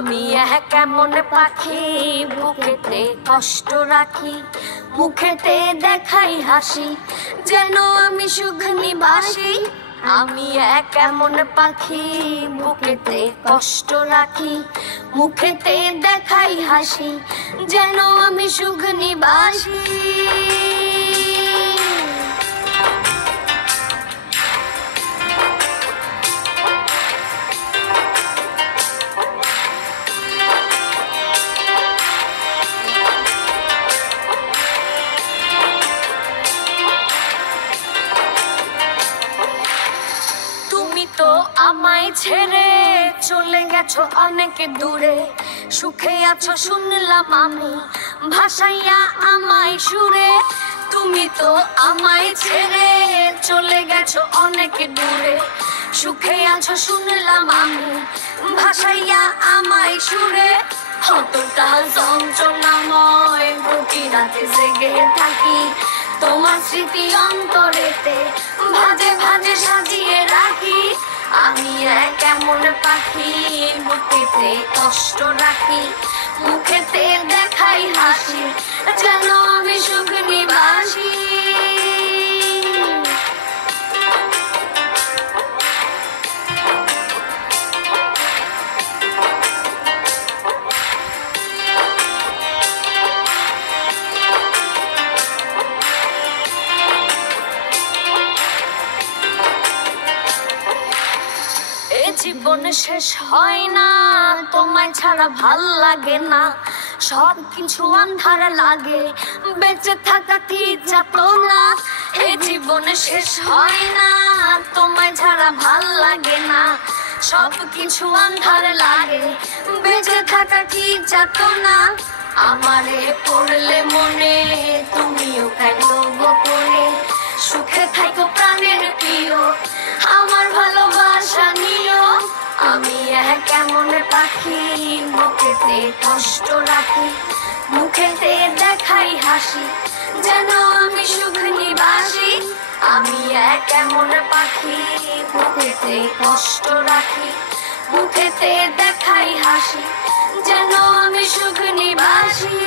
আমি এক কেমন পাখি বুকেতে কষ্ট রাখি, মুখেতে দেখাই হাসি, যেন আমি সুখ নিবাসী। আমি এক কেমন পাখি বুকেতে কষ্ট রাখি, মুখেতে দেখাই হাসি, যেন আমি সুখ নিবাসী। আমায় ছেড়ে চলে গেছো অনেক দূরে, সুখে আছো শুনলাম আমি ভাসাইয়া আমায় সুরে। তুমি তো আমায় ছেড়ে চলে গেছো অনেক দূরে, সুখে আছো শুনলাম আমি ভাসাইয়া আমায় সুরে। কতটা যন্ত্রণাময় প্রতি রাতে জেগে থাকি, তোমার স্মৃতি অন্তরেতে ভাজে ভাজে সাজিয়ে রাখি। আমি এক কেমন পাখি বুকেতে কষ্ট রাখি, মুখেতে দেখাই হাসি, যেন আমি সুখ নিবাসী। জীবন শেষ হয় না, তোমায় ছাড়া ভাল লাগে না, সব কিছু আন্ধার লাগে, বেঁচে থাকা কি যাতনা। এই জীবন শেষ হয় না, তোমায় ছাড়া ভাল লাগে না, সব কিছু আন্ধার লাগে, বেঁচে থাকা কি যাতনা। আমারে পড়লে মনে তুমিও কাঁদো গোপনে, সুখে থাকো প্রাণের প্রিয়, আমার ভালোবাসা নিও। আমি এক কেমন পাখি বুকেতে কষ্ট রাখি, মুখেতে দেখাই হাসি, যেন আমি সুখ নিবাসী। আমি এক কেমন পাখি বুকেতে কষ্ট রাখি, মুখেতে দেখাই হাসি, যেন আমি সুখ নিবাসী।